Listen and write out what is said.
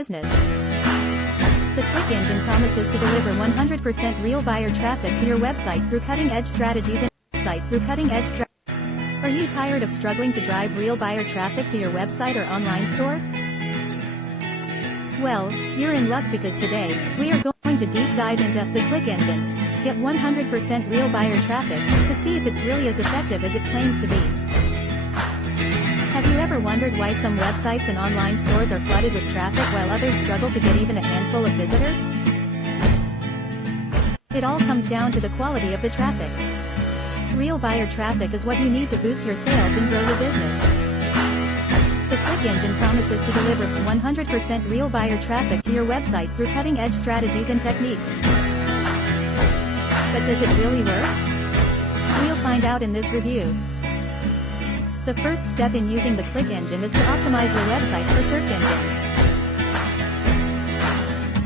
business. The Click Engine promises to deliver 100% real buyer traffic to your website through cutting-edge strategies Are you tired of struggling to drive real buyer traffic to your website or online store? Well, you're in luck because today, we are going to deep dive into the Click Engine. Get 100% real buyer traffic to see if it's really as effective as it claims to be. Have you ever wondered why some websites and online stores are flooded with traffic while others struggle to get even a handful of visitors? It all comes down to the quality of the traffic. Real buyer traffic is what you need to boost your sales and grow your business. The Click Engine promises to deliver 100% real buyer traffic to your website through cutting-edge strategies and techniques. But does it really work? We'll find out in this review. The first step in using the Click Engine is to optimize your website for search